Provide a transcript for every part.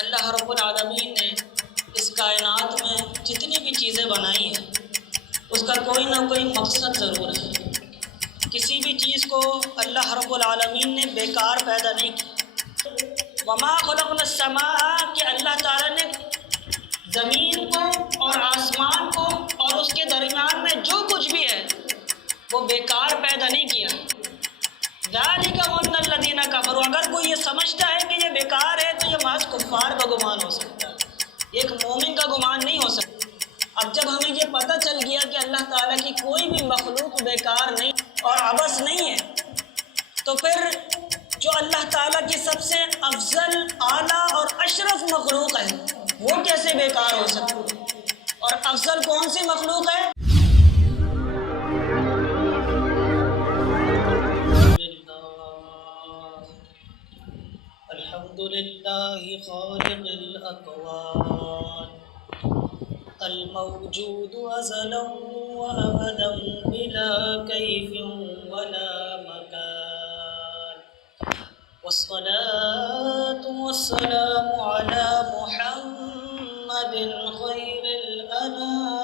اللہ رب العالمین نے اس کائنات میں جتنی بھی چیزیں بنائی ہیں اس کا کوئی نہ کوئی مقصد ضرور ہے۔ کسی بھی چیز کو اللہ رب العالمین نے بیکار پیدا نہیں کیا۔ وما خلقنا السماء کہ اللہ تعالیٰ نے زمین کو اور آسمان کو اور اس کے درمیان میں جو کچھ بھی ہے وہ بیکار پیدا نہیں کیا۔ ذالک ظن الذین کفروا، اگر کوئی یہ سمجھتا ہے کہ یہ بیکار ہے تو یہ محض کفار کا گمان ہو سکتا ہے، ایک مومن کا گمان نہیں ہو سکتا۔ اب جب ہمیں یہ پتہ چل گیا کہ اللہ تعالیٰ کی کوئی بھی مخلوق بیکار نہیں اور عبث نہیں ہے، تو پھر جو اللہ تعالیٰ کی سب سے افضل، اعلیٰ اور اشرف مخلوق ہے وہ کیسے بیکار ہو سکتی ہے؟ اور افضل کون سی مخلوق ہے؟ الحمد للہ خالق الاکوان الموجود ازلا وابدا بلا کیف ولا مکان، والصلاة والسلام على محمد خير الأنام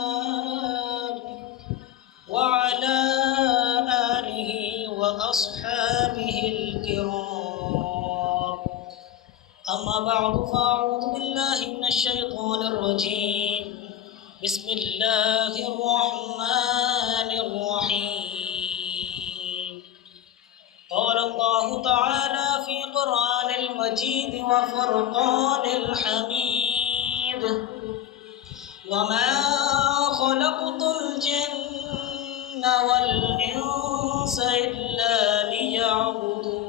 وعلى آله وأصحابه الكرام، أما بعد فأعوذ بالله من الشيطان الرجيم، بسم الله الرحمن الرحيم، قال الله تعالى في قرآن المجيد وفرقان الحميد، وما خلقت الجن والإنس إلا ليعبدون،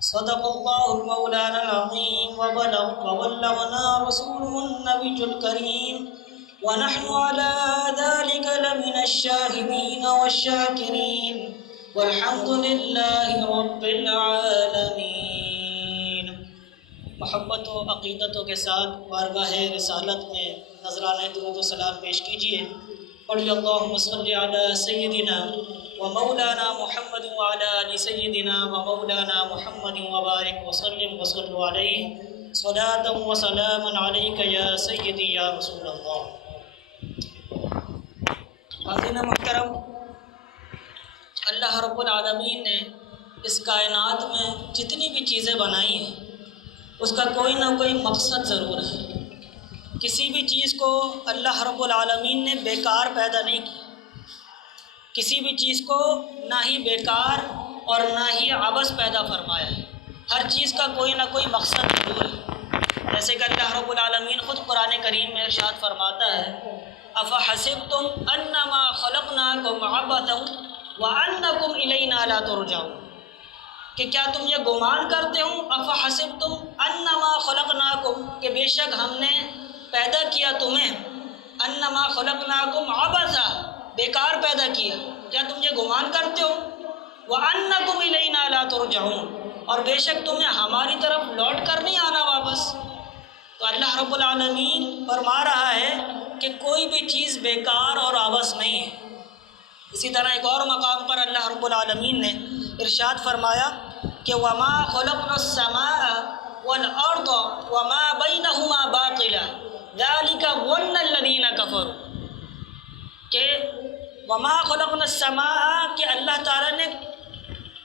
صدق الله المولانا العظيم وبلغنا رسوله النبي الكريم، ونحن على ذلك لمن الشاهدين والشاكرين، والحمد للہ رب العالمین۔ محبت و عقیدتوں کے ساتھ بارگاہ رسالت میں نذرانہ درود و سلام پیش کیجیے۔ پڑھیے اللہم صلی علی سیدنا و مولانا محمد وعلی آل سیدنا و مولانا محمد وبارک وسلم وصلوا علیہ صلاۃ و سلام علیک یا سیدی یا رسول اللہ۔ حاضرین محترم، اللہ رب العالمین نے اس کائنات میں جتنی بھی چیزیں بنائی ہیں اس کا کوئی نہ کوئی مقصد ضرور ہے۔ کسی بھی چیز کو اللہ رب العالمین نے بیکار پیدا نہیں کیا، کسی بھی چیز کو نہ ہی بیکار اور نہ ہی عبث پیدا فرمایا ہے، ہر چیز کا کوئی نہ کوئی مقصد ضرور ہے۔ جیسے کہ اللہ رب العالمین خود قرآن کریم میں ارشاد فرماتا ہے، افحسبتم انما خلقناکم عبثا وَأَنَّكُمْ إِلَيْنَا لَا تُرْجَعُونَ، کہ کیا تم یہ گمان کرتے ہو، أَفَحَسِبْتُمْ أَنَّمَا خَلَقْنَاكُمْ کہ بے شک ہم نے پیدا کیا تمہیں، أَنَّمَا خَلَقْنَاكُمْ عَبَثًا بیکار پیدا کیا، کیا تم یہ گمان کرتے ہو، وَأَنَّكُمْ إِلَيْنَا لَا تُرْجَعُونَ اور بے شک تمہیں ہماری طرف لوٹ کر نہیں آنا واپس۔ تو اللہ رب العالمین فرما رہا ہے کہ کوئی بھی چیز بیکار اور عبث نہیں ہے۔ اسی طرح ایک اور مقام پر اللہ رب العالمین نے ارشاد فرمایا کہ وما خلقنا السماء والارض وما بینہما باطلا ذلک ظن الذین کفروا، کہ وما خلقنا السماء کہ اللہ تعالیٰ نے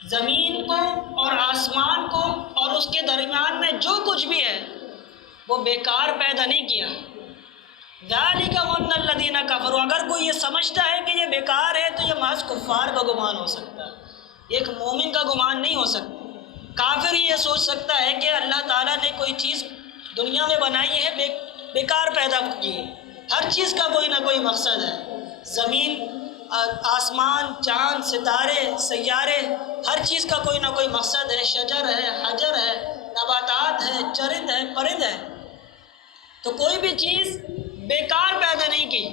زمین کو اور آسمان کو اور اس کے درمیان میں جو کچھ بھی ہے وہ بیکار پیدا نہیں کیا۔ ذالک ظن الذین کفروا، اگر کوئی یہ سمجھتا ہے کہ یہ بیکار ہے تو یہ محض کفار کا گمان ہو سکتا ہے، ایک مومن کا گمان نہیں ہو سکتا۔ کافر ہی یہ سوچ سکتا ہے کہ اللہ تعالیٰ نے کوئی چیز دنیا میں بنائی ہے بیکار پیدا کی ہے، ہر چیز کا کوئی نہ کوئی مقصد ہے، زمین، آسمان، چاند، ستارے، سیارے، ہر چیز کا کوئی نہ کوئی مقصد ہے، شجر ہے، حجر ہے، نباتات ہے، چرند ہے، پرند ہے، تو کوئی بھی چیز بیکار پیدا نہیں کی،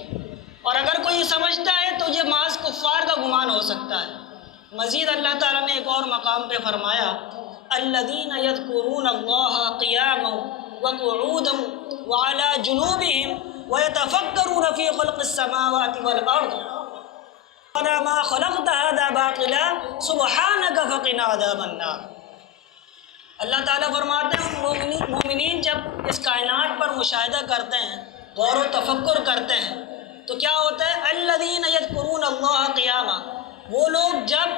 اور اگر کوئی سمجھتا ہے تو یہ محض کفار کا گمان ہو سکتا ہے۔ مزید اللہ تعالیٰ نے ایک اور مقام پہ فرمایا الذین یذکرون اللہ قیاما وقعودا وعلی جنوبہم ویتفکرون فی خلق السماوات والارض ربنا ما خلقت هذا باطلا سبحانك فقنا عذاب النار۔ اللہ تعالیٰ فرماتے ہیں ان جب اس کائنات پر مشاہدہ کرتے ہیں، غور و تفکر کرتے ہیں، تو کیا ہوتا ہے؟ الذین یذکرون اللہ قیاما، وہ لوگ جب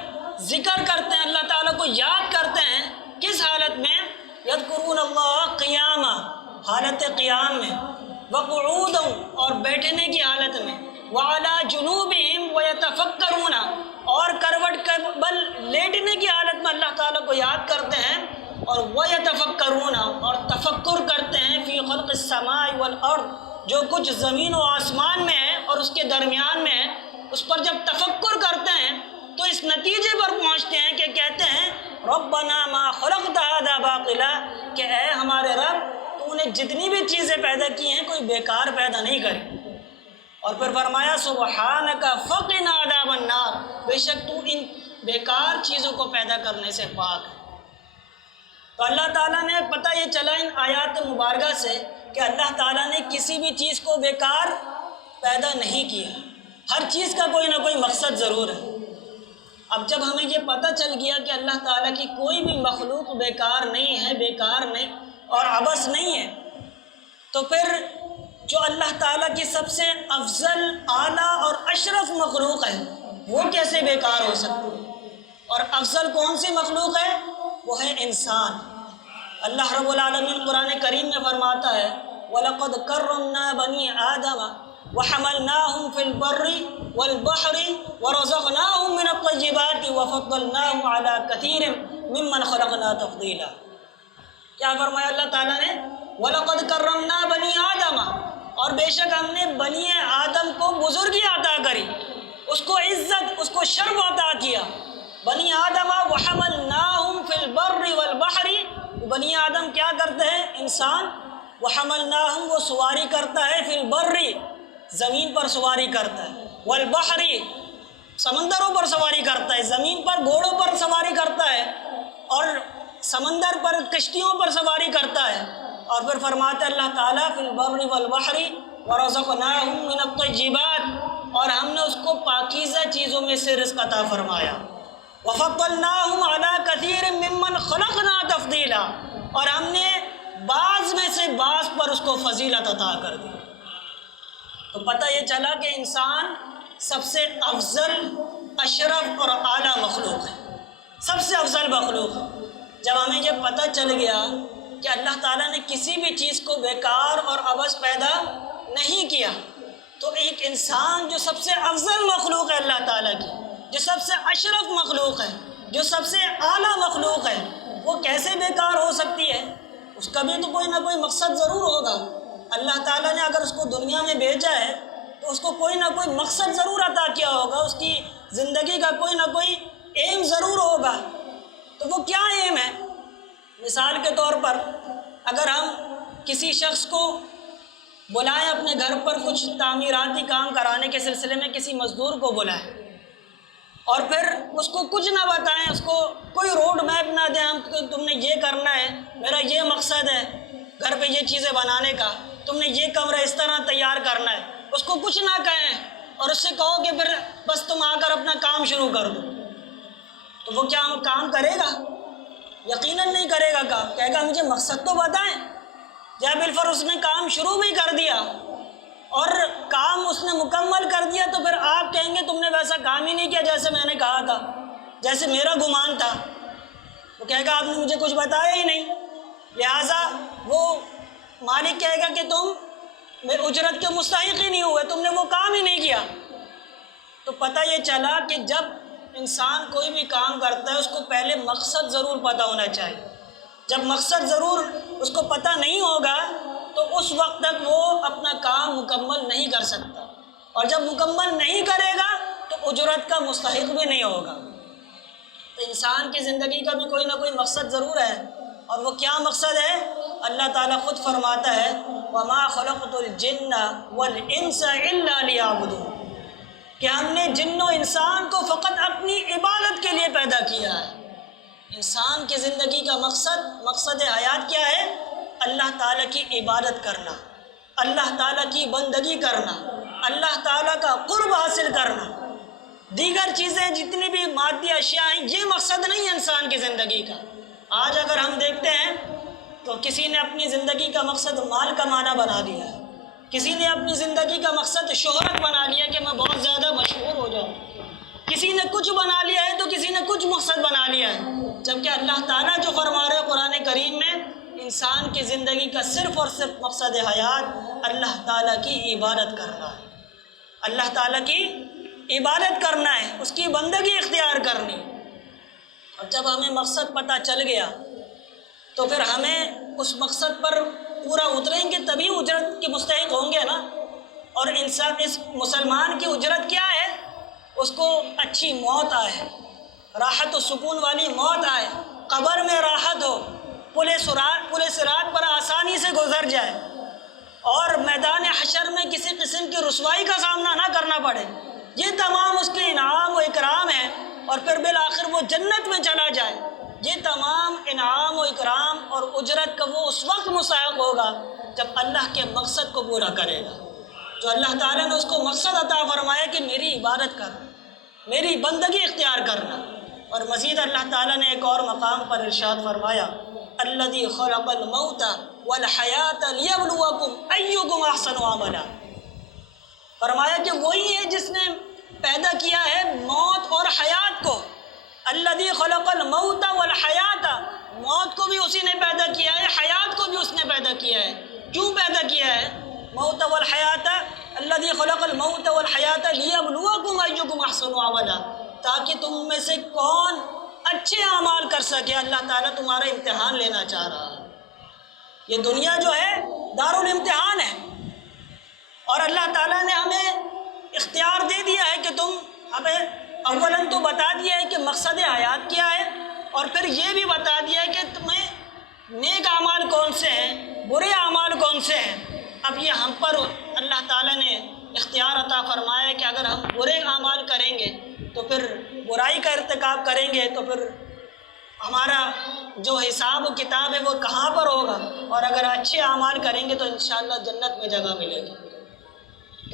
ذکر کرتے ہیں، اللہ تعالیٰ کو یاد کرتے ہیں، کس حالت میں؟ یذکرون اللہ قیاما، حالت قیام میں، وقعودا، اور بیٹھنے کی حالت میں، وعلی جنوبہم ویتفکرون، اور کروٹ بل لیٹنے کی حالت میں اللہ تعالیٰ کو یاد کرتے ہیں، اور ویتفکرون، اور تفکر کرتے ہیں، فی خلق السماء والارض، جو کچھ زمین و آسمان میں ہے اور اس کے درمیان میں ہے، اس پر جب تفکر کرتے ہیں تو اس نتیجے پر پہنچتے ہیں کہ کہتے ہیں ربنا ما خلقت هذا باطلا، کہ اے ہمارے رب، تو نے جتنی بھی چیزیں پیدا کی ہیں کوئی بیکار پیدا نہیں کری۔ اور پھر فرمایا سبحانک فقنا عذاب النار، بے شک تو ان بیکار چیزوں کو پیدا کرنے سے پاک ہے۔ تو اللہ تعالیٰ نے پتہ یہ چلا ان آیات مبارکہ سے کہ اللہ تعالیٰ نے کسی بھی چیز کو بیکار پیدا نہیں کیا، ہر چیز کا کوئی نہ کوئی مقصد ضرور ہے۔ اب جب ہمیں یہ پتہ چل گیا کہ اللہ تعالیٰ کی کوئی بھی مخلوق بیکار نہیں ہے، بیکار نہیں اور عبث نہیں ہے، تو پھر جو اللہ تعالیٰ کی سب سے افضل، اعلیٰ اور اشرف مخلوق ہے وہ کیسے بیکار ہو سکتی ہے؟ اور افضل کون سی مخلوق ہے؟ وہ ہے انسان۔ اللہ رب العالمین قرآن کریم میں فرماتا ہے وَلَقَدْ كَرَّمْنَا بَنِي آدَمَ وَحَمَلْنَاهُمْ فِي الْبَرِّ وَالْبَحْرِ وَرَزَقْنَاهُمْ مِنَ الطَّيِّبَاتِ وَفَضَّلْنَاهُمْ عَلَىٰ كَثِيرٍ مِّمَّنْ خَلَقْنَا تَفْضِيلًا۔ کیا فرمایا اللہ تعالیٰ نے؟ وَلَقَدْ كَرَّمْنَا بَنِي آدَمَ، اور بے شک ہم نے بنی آدم کو بزرگی عطا کری، اس کو عزت، اس کو شرف عطا کیا۔ بنی آدم وحملناہم فی البر والبحر، بنی آدم کیا کرتے ہیں؟ انسان، وحملناہم، وہ سواری کرتا ہے، فی البر، زمین پر سواری کرتا ہے، والبحر، سمندروں پر سواری کرتا ہے، زمین پر گھوڑوں پر سواری کرتا ہے، اور سمندر پر کشتیوں پر سواری کرتا ہے۔ اور پھر فرماتے اللہ تعالیٰ فی البر والبحر ورزقناہم من الطیبات، اور ہم نے اس کو پاکیزہ چیزوں میں سے رزق عطا فرمایا۔ وفضلناہم علی کثیر ممن خلقنا تفضیلا، اور ہم نے بعض میں سے بعض پر اس کو فضیلت عطا کر دی۔ تو پتہ یہ چلا کہ انسان سب سے افضل، اشرف اور اعلیٰ مخلوق ہے، سب سے افضل مخلوق ہے۔ جب ہمیں یہ پتہ چل گیا کہ اللہ تعالیٰ نے کسی بھی چیز کو بیکار اور عبث پیدا نہیں کیا، تو ایک انسان جو سب سے افضل مخلوق ہے اللہ تعالیٰ کی، جو سب سے اشرف مخلوق ہے، جو سب سے اعلیٰ مخلوق ہے، وہ کیسے بیکار ہو سکتی ہے؟ اس کا بھی تو کوئی نہ کوئی مقصد ضرور ہوگا۔ اللہ تعالیٰ نے اگر اس کو دنیا میں بھیجا ہے تو اس کو کوئی نہ کوئی مقصد ضرور عطا کیا ہوگا، اس کی زندگی کا کوئی نہ کوئی ایم ضرور ہوگا۔ تو وہ کیا ایم ہے؟ مثال کے طور پر اگر ہم کسی شخص کو بلائیں اپنے گھر پر کچھ تعمیراتی کام کرانے کے سلسلے میں، کسی مزدور کو بلائیں اور پھر اس کو کچھ نہ بتائیں، اس کو کوئی روڈ میپ نہ دیں، ہم کہ تم نے یہ کرنا ہے، میرا یہ مقصد ہے گھر پہ یہ چیزیں بنانے کا، تم نے یہ کمرہ اس طرح تیار کرنا ہے، اس کو کچھ نہ کہیں اور اس سے کہو کہ پھر بس تم آ کر اپنا کام شروع کر دو، تو وہ کیا کام کرے گا؟ یقیناً نہیں کرے گا۔ کام کہے گا مجھے مقصد تو بتائیں۔ یا بالفر اس نے کام شروع بھی کر دیا اور کام اس نے مکمل کر دیا، تو پھر آپ کہیں گے تم نے ویسا کام ہی نہیں کیا جیسے میں نے کہا تھا، جیسے میرا گمان تھا۔ وہ کہے گا آپ نے مجھے کچھ بتایا ہی نہیں، لہٰذا وہ مالک کہے گا کہ تم میرے اجرت کے مستحق ہی نہیں ہوئے، تم نے وہ کام ہی نہیں کیا۔ تو پتہ یہ چلا کہ جب انسان کوئی بھی کام کرتا ہے اس کو پہلے مقصد ضرور پتہ ہونا چاہیے۔ جب مقصد ضرور اس کو پتہ نہیں ہوگا تو اس وقت تک وہ اپنا کام مکمل نہیں کر سکتا، اور جب مکمل نہیں کرے گا تو اجرت کا مستحق بھی نہیں ہوگا۔ تو انسان کی زندگی کا بھی کوئی نہ کوئی مقصد ضرور ہے، اور وہ کیا مقصد ہے؟ اللہ تعالیٰ خود فرماتا ہے وَمَا خَلَقْتُ الْجِنَّ وَالْإِنسَ إِلَّا لِيَعْبُدُونِ، کہ ہم نے جن و انسان کو فقط اپنی عبادت کے لیے پیدا کیا ہے۔ انسان کی زندگی کا مقصد حیات کیا ہے؟ اللہ تعالیٰ کی عبادت کرنا، اللہ تعالیٰ کی بندگی کرنا، اللہ تعالیٰ کا قرب حاصل کرنا۔ دیگر چیزیں جتنی بھی مادی اشیاء ہیں یہ مقصد نہیں ہے انسان کی زندگی کا۔ آج اگر ہم دیکھتے ہیں تو کسی نے اپنی زندگی کا مقصد مال کمانا بنا لیا ہے، کسی نے اپنی زندگی کا مقصد شہرت بنا لیا کہ میں بہت زیادہ مشہور ہو جاؤں، کسی نے کچھ بنا لیا ہے تو کسی نے کچھ مقصد بنا لیا ہے، جبکہ اللہ تعالیٰ جو فرما رہے قرآن کریم میں انسان کی زندگی کا صرف اور صرف مقصد حیات اللہ تعالیٰ کی عبادت کرنا ہے، اللہ تعالیٰ کی عبادت کرنا ہے، اس کی بندگی اختیار کرنی۔ اور جب ہمیں مقصد پتہ چل گیا تو پھر ہمیں اس مقصد پر پورا اتریں گے تبھی اجرت کے مستحق ہوں گے نا۔ اور انسان اس مسلمان کی اجرت کیا ہے؟ اس کو اچھی موت آئے، راحت و سکون والی موت آئے، قبر میں راحت ہو، پل صراط پر آسانی سے گزر جائے اور میدان حشر میں کسی قسم کی رسوائی کا سامنا نہ کرنا پڑے، یہ تمام اس کے انعام و اکرام ہیں، اور پھر بالآخر وہ جنت میں چلا جائے۔ یہ تمام انعام و اکرام اور اجرت کا وہ اس وقت مستحق ہوگا جب اللہ کے مقصد کو پورا کرے گا، جو اللہ تعالیٰ نے اس کو مقصد عطا فرمایا کہ میری عبادت کرنا، میری بندگی اختیار کرنا۔ اور مزید اللہ تعالیٰ نے ایک اور مقام پر ارشاد فرمایا الذی خلق الموت والحیات لیبلوکم ایکم احسن عملا، فرمایا کہ وہی ہے جس نے پیدا کیا ہے موت اور حیات کو۔ الذی خلق الموت والحیات، موت کو بھی اسی نے پیدا کیا ہے، حیات کو بھی اس نے پیدا کیا ہے۔ کیوں پیدا کیا ہے موت والحیات؟ الذی خلق الموت والحیات لیبلوکم ایکم احسن عملا، تاکہ تم میں سے کون اچھے اعمال کر سکے۔ اللہ تعالیٰ تمہارا امتحان لینا چاہ رہا ہے۔ یہ دنیا جو ہے دارالامتحان ہے، اور اللہ تعالیٰ نے ہمیں اختیار دے دیا ہے کہ تم ہمیں اولاً تو بتا دیا ہے کہ مقصد حیات کیا ہے، اور پھر یہ بھی بتا دیا ہے کہ تمہیں نیک اعمال کون سے ہیں، برے اعمال کون سے ہیں۔ اب یہ ہم پر اللہ تعالیٰ نے اختیار عطا فرمایا ہے کہ اگر ہم برے اعمال کریں گے تو پھر برائی کا ارتکاب کریں گے تو پھر ہمارا جو حساب و کتاب ہے وہ کہاں پر ہوگا، اور اگر اچھے اعمال کریں گے تو انشاءاللہ جنت میں جگہ ملے گی۔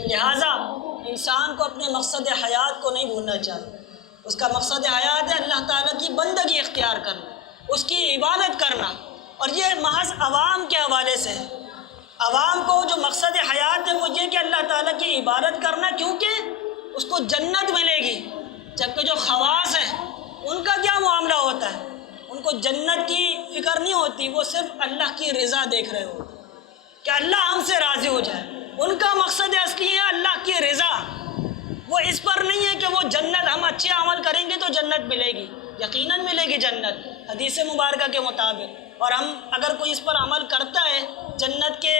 لہٰذا انسان کو اپنے مقصد حیات کو نہیں بھولنا چاہیے۔ اس کا مقصد حیات ہے اللہ تعالیٰ کی بندگی اختیار کرنا، اس کی عبادت کرنا، اور یہ محض عوام کے حوالے سے ہے۔ عوام کو جو مقصد حیات ہے وہ یہ کہ اللہ تعالیٰ کی عبادت کرنا، کیونکہ اس کو جنت ملے گی، جبکہ جو خواص ہیں ان کا کیا معاملہ ہوتا ہے؟ ان کو جنت کی فکر نہیں ہوتی، وہ صرف اللہ کی رضا دیکھ رہے ہوتے ہیں کہ اللہ ہم سے راضی ہو جائے۔ ان کا مقصد اصلی ہے اللہ کی رضا، وہ اس پر نہیں ہے کہ وہ جنت، ہم اچھے عمل کریں گے تو جنت ملے گی، یقیناً ملے گی جنت حدیث مبارکہ کے مطابق، اور ہم اگر کوئی اس پر عمل کرتا ہے جنت کے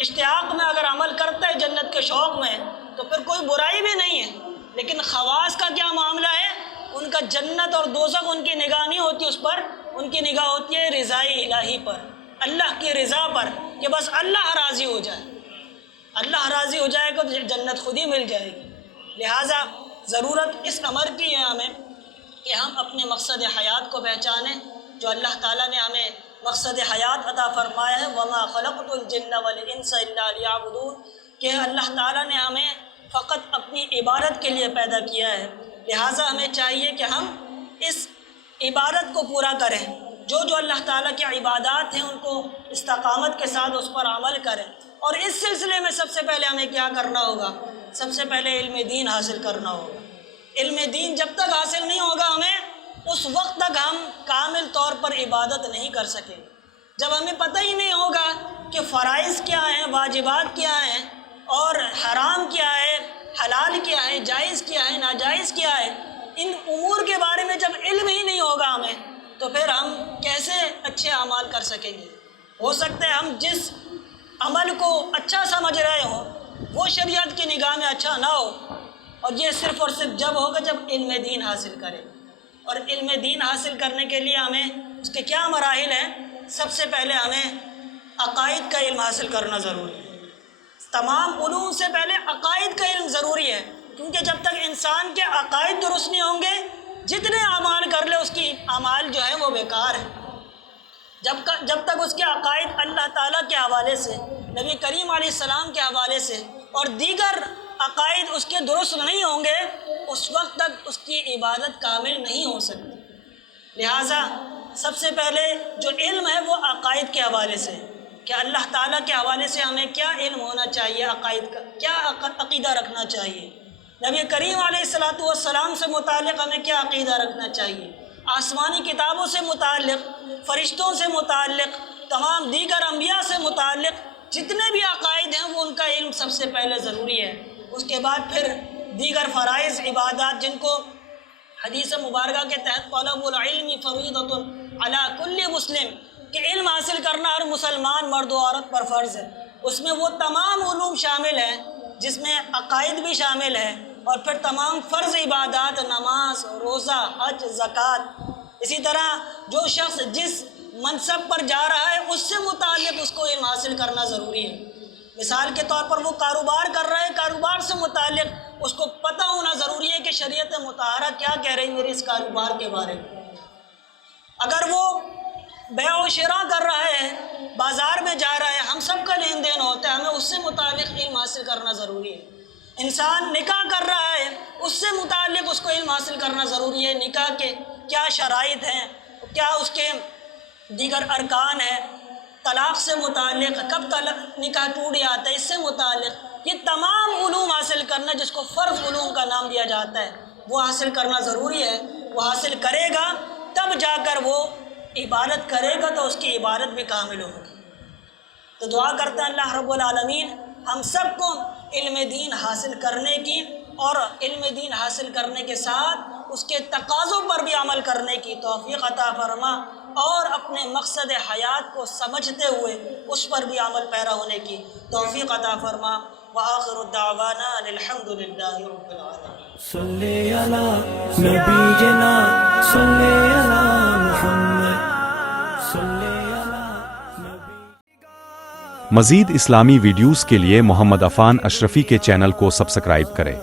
اشتیاق میں، اگر عمل کرتا ہے جنت کے شوق میں، تو پھر کوئی برائی بھی نہیں ہے۔ لیکن خواص کا کیا معاملہ ہے؟ ان کا جنت اور دوزخ ان کی نگاہ نہیں ہوتی اس پر، ان کی نگاہ ہوتی ہے رضائے الہی پر، اللہ کی رضا پر، کہ بس اللہ راضی ہو جائے، اللہ راضی ہو جائے گا تو جنت خود ہی مل جائے گی۔ لہٰذا ضرورت اس امر کی ہے ہمیں کہ ہم اپنے مقصد حیات کو پہچانیں، جو اللہ تعالیٰ نے ہمیں مقصد حیات عطا فرمایا ہے، وَمَا خَلَقْتُ الْجِنَّ وَالْإِنسَ إِلَّا لِيَعْبُدُونَ، کہ اللہ تعالیٰ نے ہمیں فقط اپنی عبادت کے لیے پیدا کیا ہے۔ لہٰذا ہمیں چاہیے کہ ہم اس عبادت کو پورا کریں، جو اللہ تعالیٰ کی عبادات ہیں ان کو استقامت کے ساتھ اس پر عمل کریں۔ اور اس سلسلے میں سب سے پہلے ہمیں کیا کرنا ہوگا؟ سب سے پہلے علم دین حاصل کرنا ہوگا۔ علم دین جب تک حاصل نہیں ہوگا ہمیں، اس وقت تک ہم کامل طور پر عبادت نہیں کر سکیں۔ جب ہمیں پتہ ہی نہیں ہوگا کہ فرائض کیا ہیں، واجبات کیا ہیں، اور حرام کیا ہے، حلال کیا ہے، جائز کیا ہے، ناجائز کیا ہے، ان امور کے بارے میں جب علم ہی نہیں ہوگا ہمیں، تو پھر ہم کیسے اچھے اعمال کر سکیں گے؟ ہو سکتا ہے ہم جس عمل کو اچھا سمجھ رہے ہوں وہ شریعت کی نگاہ میں اچھا نہ ہو، اور یہ صرف اور صرف جب ہوگا جب علم دین حاصل کریں۔ اور علم دین حاصل کرنے کے لیے ہمیں اس کے کیا مراحل ہیں؟ سب سے پہلے ہمیں عقائد کا علم حاصل کرنا ضروری ہے۔ تمام علوم سے پہلے عقائد کا علم ضروری ہے، کیونکہ جب تک انسان کے عقائد درست نہیں ہوں گے، جتنے اعمال کر لے اس کی اعمال جو ہیں وہ بیکار ہیں۔ جب تک اس کے عقائد اللہ تعالیٰ کے حوالے سے، نبی کریم علیہ السلام کے حوالے سے اور دیگر عقائد اس کے درست نہیں ہوں گے، اس وقت تک اس کی عبادت کامل نہیں ہو سکتی۔ لہٰذا سب سے پہلے جو علم ہے وہ عقائد کے حوالے سے، کہ اللہ تعالیٰ کے حوالے سے ہمیں کیا علم ہونا چاہیے، عقائد کا کیا عقیدہ رکھنا چاہیے، نبی کریم علیہ السلام سے متعلق ہمیں کیا عقیدہ رکھنا چاہیے، آسمانی کتابوں سے متعلق، فرشتوں سے متعلق، تمام دیگر انبیاء سے متعلق جتنے بھی عقائد ہیں وہ ان کا علم سب سے پہلے ضروری ہے۔ اس کے بعد پھر دیگر فرائض عبادات جن کو حدیث مبارکہ کے تحت طلب العلم فریضۃ علی کل مسلم، کہ علم حاصل کرنا ہر مسلمان مرد و عورت پر فرض ہے، اس میں وہ تمام علوم شامل ہیں جس میں عقائد بھی شامل ہے، اور پھر تمام فرض عبادات، نماز، روزہ، حج، زکوٰۃ۔ اسی طرح جو شخص جس منصب پر جا رہا ہے اس سے متعلق اس کو علم حاصل کرنا ضروری ہے۔ مثال کے طور پر وہ کاروبار کر رہا ہے، کاروبار سے متعلق اس کو پتہ ہونا ضروری ہے کہ شریعت مطہرہ کیا کہہ رہی میرے اس کاروبار کے بارے میں۔ اگر وہ بیع و شراء کر رہا ہے، بازار میں جا رہا ہے، ہم سب کا لین دین ہوتا ہے، ہمیں اس سے متعلق علم حاصل کرنا ضروری ہے۔ انسان نکاح کر رہا ہے، اس سے متعلق اس کو علم حاصل کرنا ضروری ہے، نکاح کے کیا شرائط ہیں، کیا اس کے دیگر ارکان ہیں، طلاق سے متعلق کب نکاح ٹوٹ جاتا ہے اس سے متعلق، یہ تمام علوم حاصل کرنا جس کو فرض علوم کا نام دیا جاتا ہے وہ حاصل کرنا ضروری ہے۔ وہ حاصل کرے گا تب جا کر وہ عبادت کرے گا تو اس کی عبادت بھی کامل ہوگی۔ تو دعا کرتے ہیں اللہ رب العالمین ہم سب کو علم دین حاصل کرنے کی، اور علم دین حاصل کرنے کے ساتھ اس کے تقاضوں پر بھی عمل کرنے کی توفیق عطا فرما، اور اپنے مقصد حیات کو سمجھتے ہوئے اس پر بھی عمل پیرا ہونے کی توفیق عطا فرما۔ وآخر الدعوانا الحمد للہ رب العالمین۔ صلی علی نبینا صلی علی محمد صلی علی نبی۔ مزید اسلامی ویڈیوز کے لیے محمد عفان اشرفی کے چینل کو سبسکرائب کریں۔